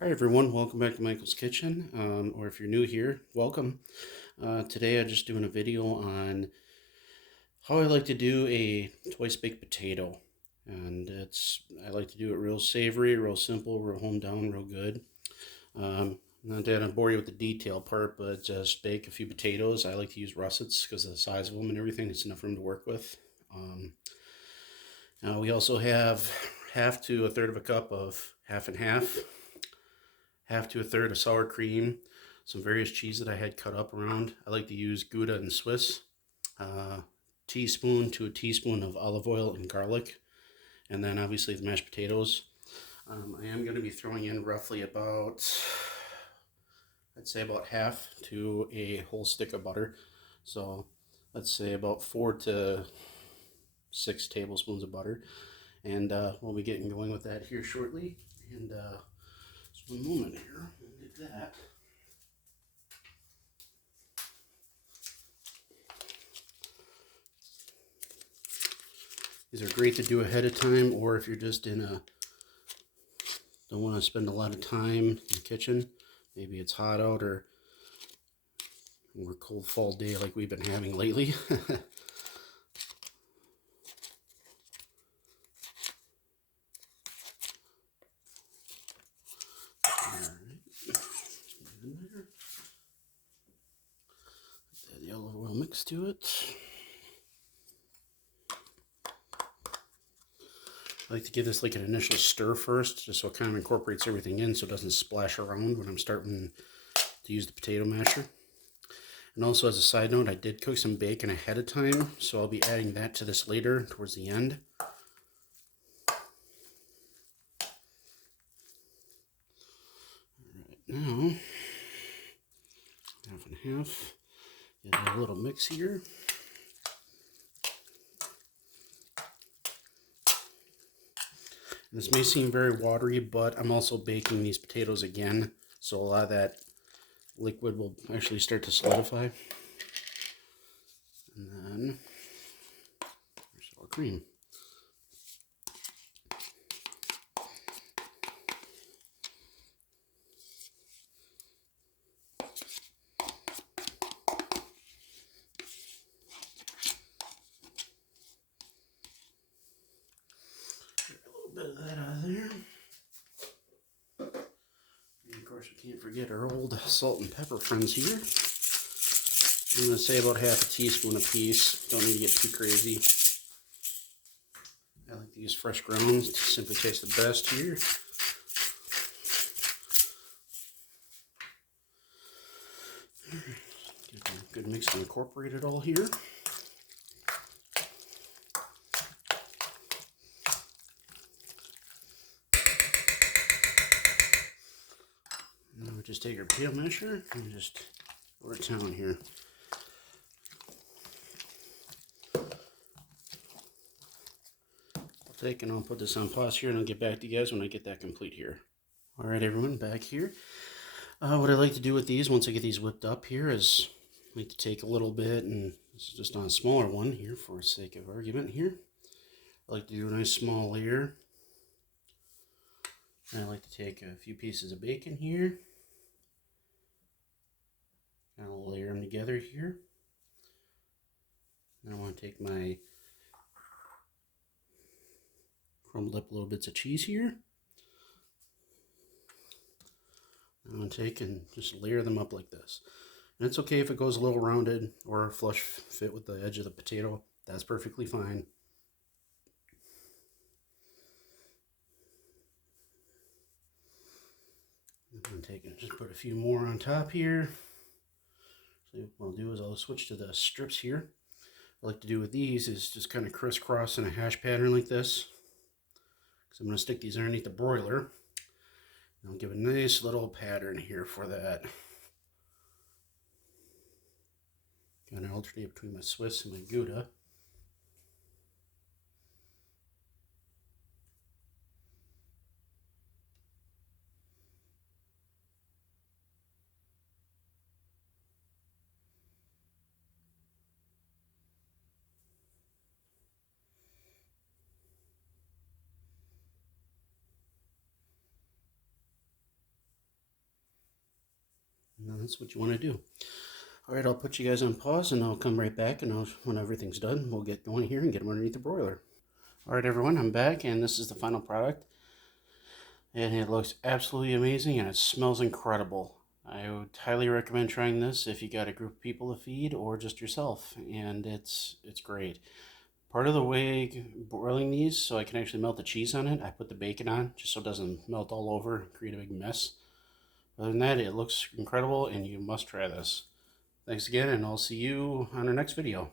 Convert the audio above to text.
Hi everyone, welcome back to Michael's Kitchen, or if you're new here, welcome. Today I'm just doing a video on how I like to do a twice baked potato, and I like to do it real savory, real simple, real home down, real good. Not that I bore you with the detail part, but just bake a few potatoes. I like to use russets because of the size of them and everything. It's enough room to work with. We also have half to a third of a cup of half and half to a third of sour cream, some various cheese that I had cut up around. I like to use Gouda and Swiss, teaspoon to a teaspoon of olive oil and garlic, and then obviously the mashed potatoes. I am going to be throwing in roughly I'd say about half to a whole stick of butter. So let's say about 4 to 6 tablespoons of butter. And we'll be getting going with that here shortly. And just one moment here, we'll get that. These are great to do ahead of time, or if you're just don't want to spend a lot of time in the kitchen. Maybe it's hot out or a cold fall day like we've been having lately. Add the olive oil mix to it. I like to give this like an initial stir first, just so it kind of incorporates everything in so it doesn't splash around when I'm starting to use the potato masher. And also as a side note, I did cook some bacon ahead of time, so I'll be adding that to this later towards the end. Alright, now, half and half. Get a little mix here. This may seem very watery, but I'm also baking these potatoes again, so a lot of that liquid will actually start to solidify. And then there's sour cream. Get a little bit of that out of there. And of course, we can't forget our old salt and pepper friends here. I'm going to say about half a teaspoon a piece. Don't need to get too crazy. I like to use fresh grounds to simply taste the best here. Get a good mix to incorporate it all here. Now we just take our potato masher and just throw it down here. I'll put this on pause here and I'll get back to you guys when I get that complete here. Alright everyone, back here. What I like to do with these, once I get these whipped up here, is I like to take a little bit, and this is just on a smaller one here for sake of argument here. I like to do a nice small layer. And I like to take a few pieces of bacon here. And I'll layer them together here. And I want to take my crumbled up little bits of cheese here. I'm going to take and just layer them up like this. And it's okay if it goes a little rounded or a flush fit with the edge of the potato. That's perfectly fine. I'm going to take and just put a few more on top here. So what I'll do is I'll switch to the strips here. What I like to do with these is just kind of crisscross in a hash pattern like this. So I'm going to stick these underneath the broiler. And I'll give a nice little pattern here for that. Kind of alternate between my Swiss and my Gouda. that's what you want to do. All right, I'll put you guys on pause and I'll come right back, and when everything's done, we'll get going here and get them underneath the broiler. All right, everyone, I'm back, and this is the final product. And it looks absolutely amazing, and it smells incredible. I would highly recommend trying this if you got a group of people to feed or just yourself, and it's great. Part of the way broiling these, so I can actually melt the cheese on it, I put the bacon on just so it doesn't melt all over and create a big mess. Other than that, it looks incredible, and you must try this. Thanks again, and I'll see you on our next video.